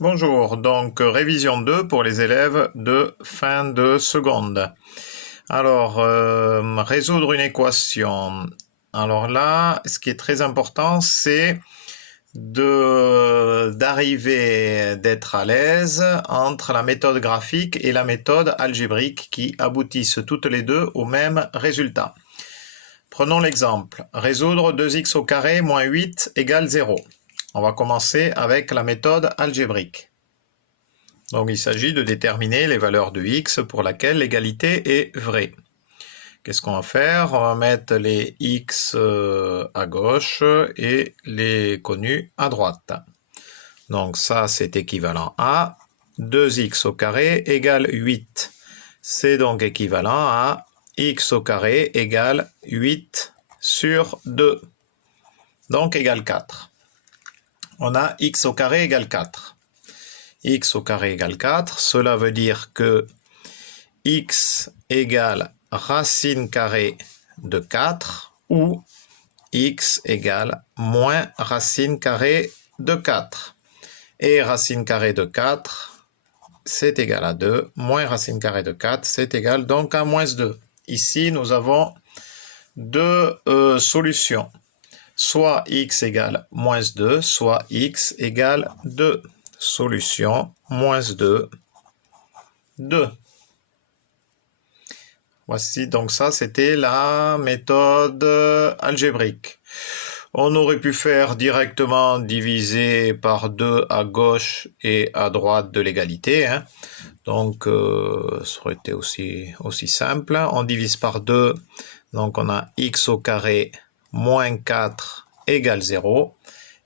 Bonjour, donc révision 2 pour les élèves de fin de seconde. Alors, résoudre une équation. Alors là, ce qui est très important, c'est d'être à l'aise entre la méthode graphique et la méthode algébrique qui aboutissent toutes les deux au même résultat. Prenons l'exemple. Résoudre 2x au carré moins 8 égale 0. On va commencer avec la méthode algébrique. Donc il s'agit de déterminer les valeurs de x pour laquelle l'égalité est vraie. Qu'est-ce qu'on va faire? On va mettre les x à gauche et les connus à droite. Donc ça c'est équivalent à 2x au carré égale 8. C'est donc équivalent à x au carré égale 8 sur 2. Donc égale 4. On a x au carré égale 4. X au carré égale 4, cela veut dire que x égale racine carrée de 4 ou x égale moins racine carrée de 4. Et racine carrée de 4, c'est égal à 2, moins racine carrée de 4, c'est égal donc à moins 2. Ici, nous avons deux solutions. Soit x égale moins 2, soit x égale 2. Solution, moins 2, 2. Voici, donc ça, c'était la méthode algébrique. On aurait pu faire directement diviser par 2 à gauche et à droite de l'égalité. Hein. Donc, ça aurait été aussi simple. On divise par 2, donc on a x au carré moins 4 égale 0.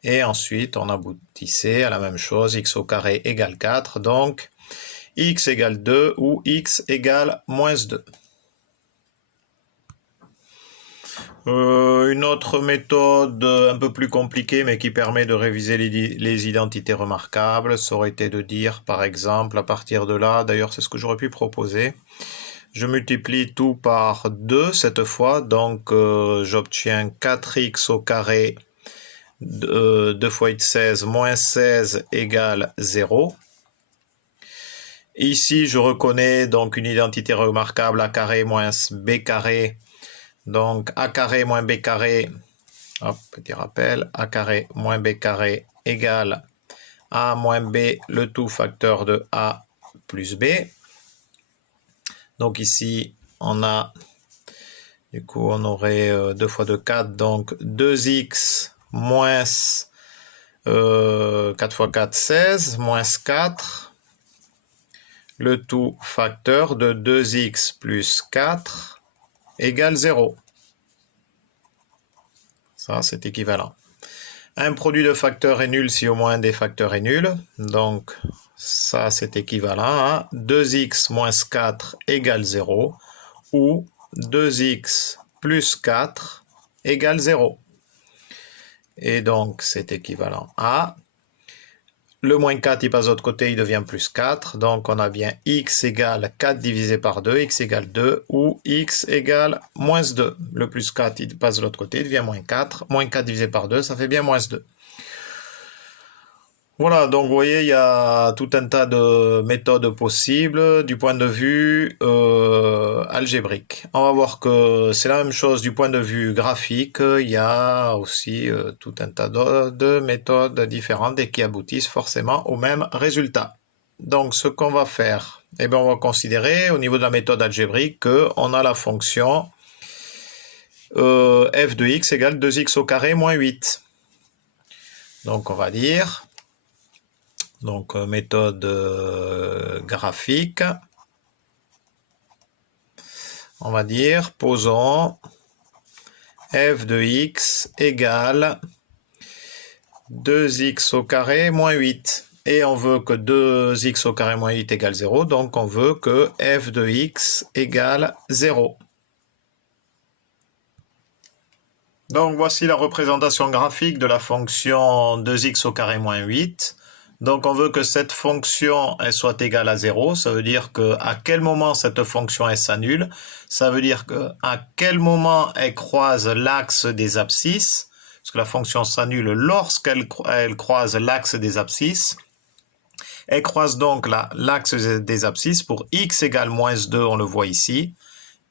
Et ensuite, on aboutissait à la même chose, x au carré égale 4, donc x égale 2 ou x égale moins 2. Une autre méthode un peu plus compliquée, mais qui permet de réviser les identités remarquables, ça aurait été de dire, par exemple, à partir de là, d'ailleurs c'est ce que j'aurais pu proposer, je multiplie tout par 2 cette fois, donc j'obtiens 4x au carré 2 fois 8, 16, moins 16 égale 0. Ici, je reconnais donc une identité remarquable a carré moins b carré. Donc a carré moins b carré, hop, petit rappel, a carré moins b carré égale a moins b, le tout facteur de a plus b. Donc ici, on a, du coup, on aurait 2 fois 2, 4, donc 2x moins 4 fois 4, 16, moins 4, le tout facteur de 2x plus 4 égale 0. Ça, c'est équivalent. Un produit de facteurs est nul si au moins un des facteurs est nul. Donc, ça, c'est équivalent à 2x moins 4 égale 0 ou 2x plus 4 égale 0. Et donc, c'est équivalent à, le moins 4, il passe de l'autre côté, il devient plus 4. Donc, on a bien x égale 4 divisé par 2, x égale 2, ou x égale moins 2. Le plus 4, il passe de l'autre côté, il devient moins 4. Moins 4 divisé par 2, ça fait bien moins 2. Voilà, donc vous voyez, il y a tout un tas de méthodes possibles du point de vue algébrique. On va voir que c'est la même chose du point de vue graphique. Il y a aussi tout un tas de méthodes différentes et qui aboutissent forcément au même résultat. Donc ce qu'on va faire, eh bien, on va considérer au niveau de la méthode algébrique qu'on a la fonction f de x égale 2x au carré moins 8. Donc on va dire... Donc, méthode graphique. On va dire, posons f de x égale 2x au carré moins 8. Et on veut que 2x au carré moins 8 égale 0. Donc, on veut que f de x égale 0. Donc, voici la représentation graphique de la fonction 2x au carré moins 8. Donc, on veut que cette fonction elle soit égale à 0. Ça veut dire qu'à quel moment cette fonction elle s'annule. Ça veut dire qu'à quel moment elle croise l'axe des abscisses. Parce que la fonction s'annule lorsqu'elle croise l'axe des abscisses. Elles croisent donc l'axe des abscisses pour x égale moins 2, on le voit ici,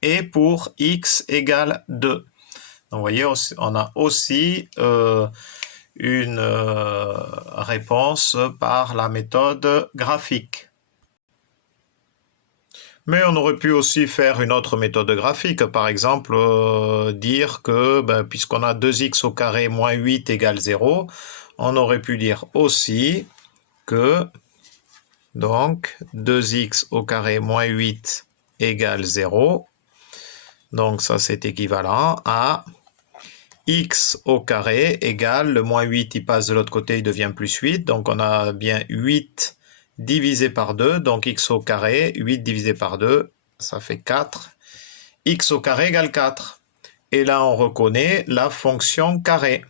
et pour x égale 2. Donc vous voyez, on a aussi une réponse par la méthode graphique. Mais on aurait pu aussi faire une autre méthode graphique, par exemple dire que puisqu'on a 2x au carré moins 8 égale 0, on aurait pu dire aussi que donc 2x au carré moins 8 égale 0. Donc ça c'est équivalent à x au carré égale, le moins 8 il passe de l'autre côté, il devient plus 8, donc on a bien 8 divisé par 2, donc x au carré, 8 divisé par 2, ça fait 4. X au carré égale 4. Et là, on reconnaît la fonction carré.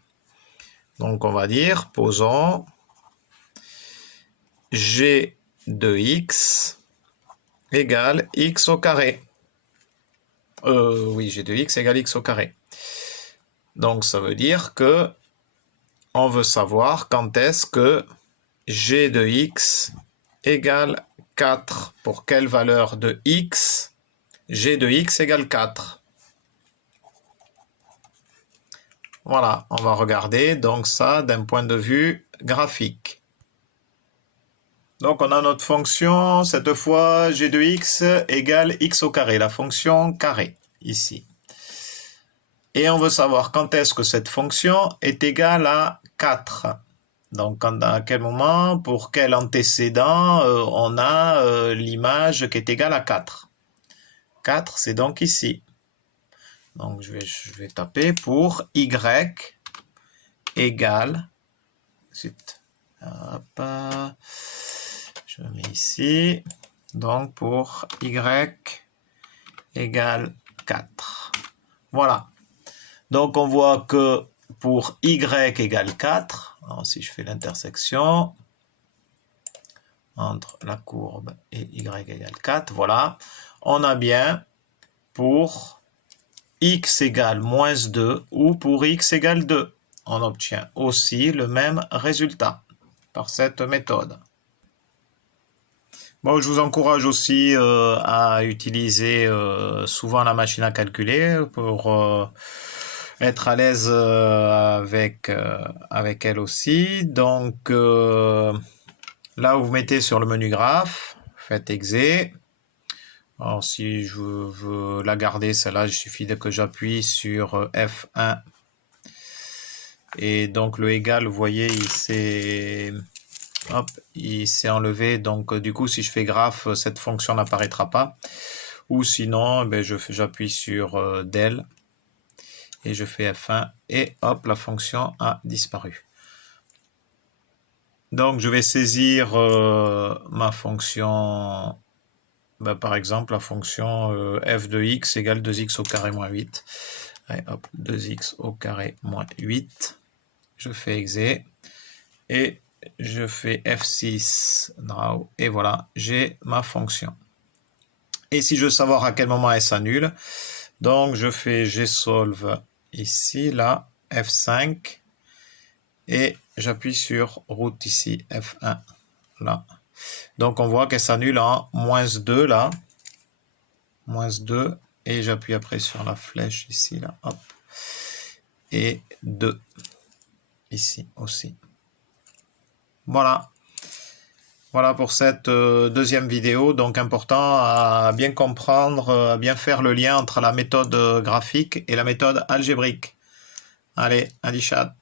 Donc, on va dire, posons g de x égale x au carré. Oui, g de x égale x au carré. Donc, ça veut dire que on veut savoir quand est-ce que g de x égale 4. Pour quelle valeur de x g de x égale 4. Voilà, on va regarder donc ça d'un point de vue graphique. Donc on a notre fonction, cette fois g de x égale x au carré, la fonction carré, ici. Et on veut savoir quand est-ce que cette fonction est égale à 4. Donc à quel moment, pour quel antécédent, on a l'image qui est égale à 4. 4, c'est donc ici. Donc je vais taper pour y égale, ensuite, hop, je mets ici, donc pour y égale 4. Voilà. Donc on voit que pour y égale 4, alors si je fais l'intersection entre la courbe et y égale 4, voilà, on a bien pour x égale moins 2 ou pour x égale 2. On obtient aussi le même résultat par cette méthode. Bon, je vous encourage aussi à utiliser souvent la machine à calculer pour être à l'aise avec elle aussi. Donc là où vous mettez sur le menu graphe, faites exe. Alors si je veux la garder celle-là, il suffit que j'appuie sur F1. Et donc le égal, vous voyez, il s'est enlevé. Donc du coup, si je fais graphe, cette fonction n'apparaîtra pas. Ou sinon, j'appuie sur del et je fais F1 et hop, la fonction a disparu. Donc je vais saisir ma fonction, par exemple la fonction f de x égale 2x au carré moins 8. Allez, hop, 2x au carré moins 8. Je fais exe et je fais F6 draw et voilà, j'ai ma fonction. Et si je veux savoir à quel moment elle s'annule, donc je fais gsolve ici, là, F5 et j'appuie sur route ici, F1, là. Donc on voit qu'elle s'annule en moins 2 là, moins 2 et j'appuie après sur la flèche ici, là, hop, et 2 ici aussi. Voilà. Voilà pour cette deuxième vidéo, donc important à bien comprendre, à bien faire le lien entre la méthode graphique et la méthode algébrique. Allez, Adi chat.